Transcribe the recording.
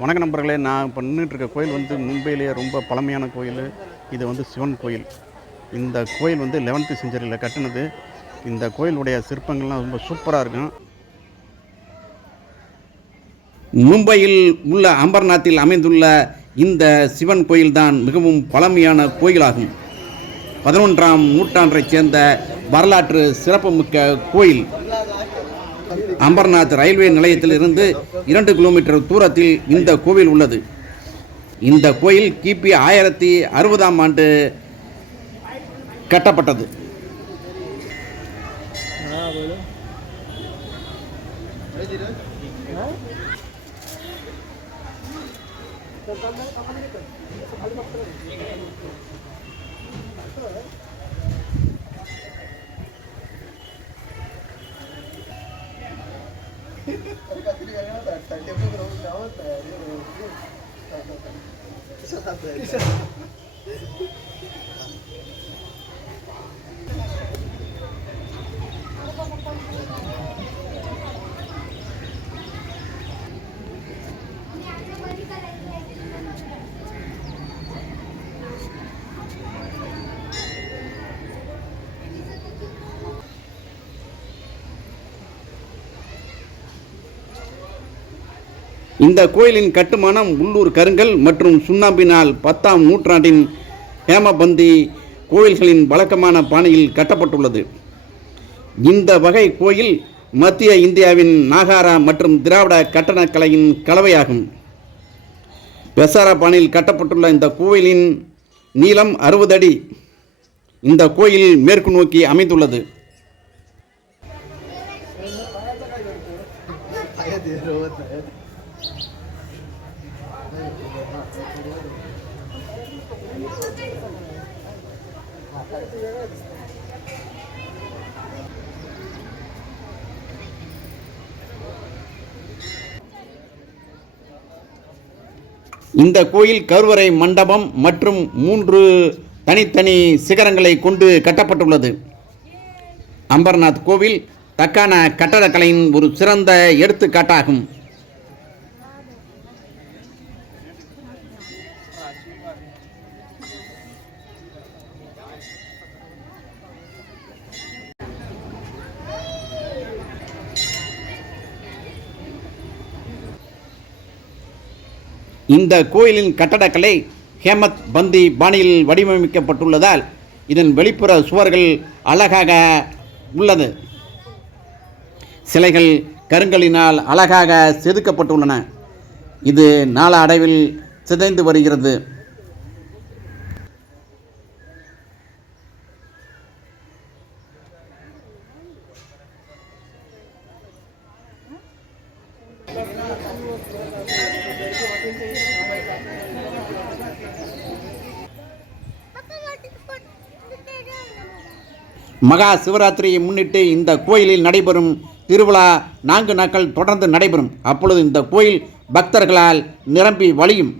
வணக்க நண்பர்களே, நான் இப்போ நின்றுட்டுருக்க கோயில் வந்து மும்பையிலேயே ரொம்ப பழமையான கோயில். இது வந்து சிவன் கோயில். இந்த கோயில் வந்து 11th செஞ்சுரியில் கட்டினது. இந்த கோயிலுடைய சிற்பங்கள்லாம் ரொம்ப சூப்பராக இருக்கும். மும்பையில் உள்ள அம்பர்நாத்தில் அமைந்துள்ள இந்த சிவன் கோயில்தான் மிகவும் பழமையான கோயிலாகும். 11ஆம் நூற்றாண்டைச் சேர்ந்த வரலாற்று சிறப்புமிக்க கோயில். அம்பர்நாத் ரயில்வே நிலையத்தில் இருந்து 2 கிலோமீட்டர் தூரத்தில் இந்த கோவில் உள்ளது. இந்த கோயில் கிபி 1060ஆம் ஆண்டு கட்டப்பட்டது. இந்த கோயிலின் கட்டுமானம் உள்ளூர் கருங்கல் மற்றும் சுண்ணாம்பினால் 10ஆம் நூற்றாண்டின் ஹேமபந்தி கோயில்களின் வழக்கமான பாணியில் கட்டப்பட்டுள்ளது. இந்த வகை கோயில் மத்திய இந்தியாவின் நாகாரா மற்றும் திராவிட கட்டடக்கலையின் கலவையாகும். பெசாரா பாணியில் கட்டப்பட்டுள்ள இந்த கோயிலின் நீளம் 60 அடி. இந்த கோயில் மேற்கு நோக்கி அமைந்துள்ளது. இந்த கோயில் கருவறை மண்டபம் மற்றும் 3 தனித்தனி சிகரங்களை கொண்டு கட்டப்பட்டுள்ளது. அம்பர்நாத் கோவில் தக்கான கட்டடக்கலையின் ஒரு சிறந்த எடுத்துக்காட்டாகும். இந்த கோயிலின் கட்டடக்கலை ஹேமத் பந்தி பாணியில் வடிவமைக்கப்பட்டுள்ளதால் இதன் வெளிப்புற சுவர்கள் அழகாக உள்ளது. சிலைகள் கருங்கலினால் அழகாக செதுக்கப்பட்டுள்ளன. இது நாளடைவில் சிதைந்து வருகிறது. மகா சிவராத்திரியை முன்னிட்டு இந்த கோயிலில் நடைபெறும் திருவிழா 4 நாட்கள் தொடர்ந்து நடைபெறும். அப்பொழுது இந்த கோயில் பக்தர்களால் நிரம்பி வழியும்.